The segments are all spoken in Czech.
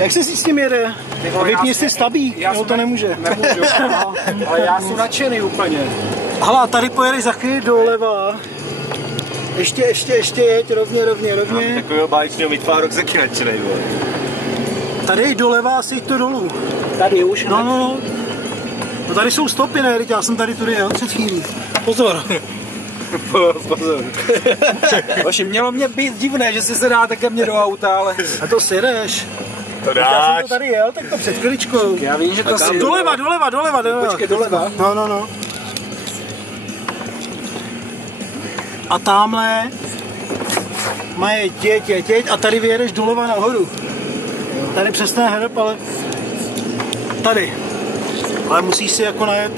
Jak se si s tím jede? Vypni si stabí, jo, to nemůže. Nemůžu, no, ale já jsem nadšený úplně. Hala, tady pojedeš za chvíli doleva. Ještě jeď, rovně. Takového báječného Mitfárok se nadšenej, vole. Tady doleva a si to dolů. Tady už? No, tady jsou stopy, ne? Já jsem tady tudy jel před chvílí. Pozor. Pozor. Vaši, mělo mě být divné, že si se dáte ke mně do auta, ale... A to si jdeš. To Já jsem dáš. to tady jel, tak to před chviličkou. Já vím, že to si... Doleva. Počkej, doleva. No. A tamhle má jeď a tady vyjedeš doleva nahoru. Tady přesně hrb, ale tady. Ale musíš si jako najet.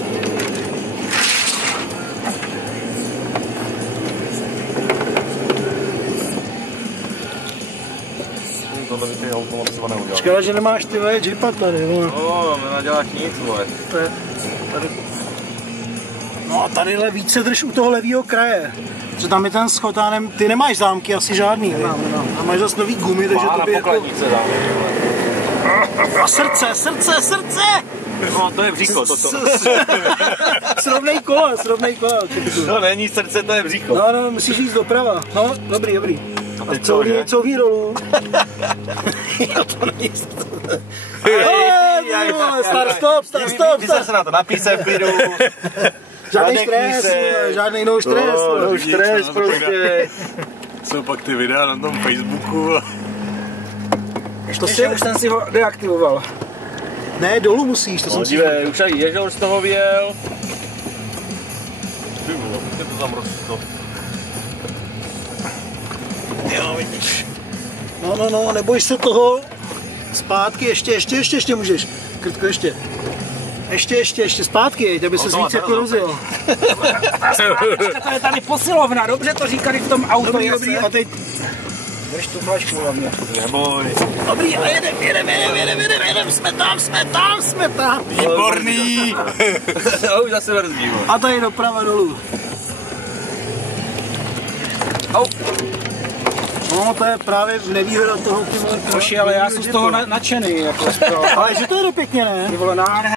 Tohle by ty automatizované udělal. Škoda, že nemáš ty vole jeepa tady. No, nenaděláš nic, vole. Tady. No a tadyhle více drž u toho levýho kraje. Co tam je ten schod, ty nemáš zámky asi žádný, Nemám. A máš zase nový gumy, takže to by jako... A srdce! No, to je břicho, toto. Srovnej kola. To není srdce, to je břicho. No, musíš jít doprava. No, dobrý. A teď co, že? Couvní dolů. Já to nejistý. Start, stop. Ty se na to napíše v klidu. Žádný no stres. No stres prostě. Jsou pak ty videa na tom Facebooku. Ještě už jsem si ho deaktivoval. Ne, dolů musíš, to jsem si... Dívej, už aj Ježor z toho vyjel. Ty vole, je to tam rostlo. Jo, vidíš. No, neboj se toho. Zpátky, ještě můžeš. Krtko, ještě. Ještě, zpátky jeď, aby se víc jako rozjel. To je tady posilovna, dobře to říkali v tom auto. Dobrý, a teď... Drž tu flašku hlavně. Neboj. Dobrý, a jedem, jsme tam. Výborný. Už zase brzdí. A tady doprava dolů. No, to je právě nevýhoda toho, Hoši, ale já jsem z toho nadšený. Jako ale že to jde pěkně, ne? Ty vole, nádherný.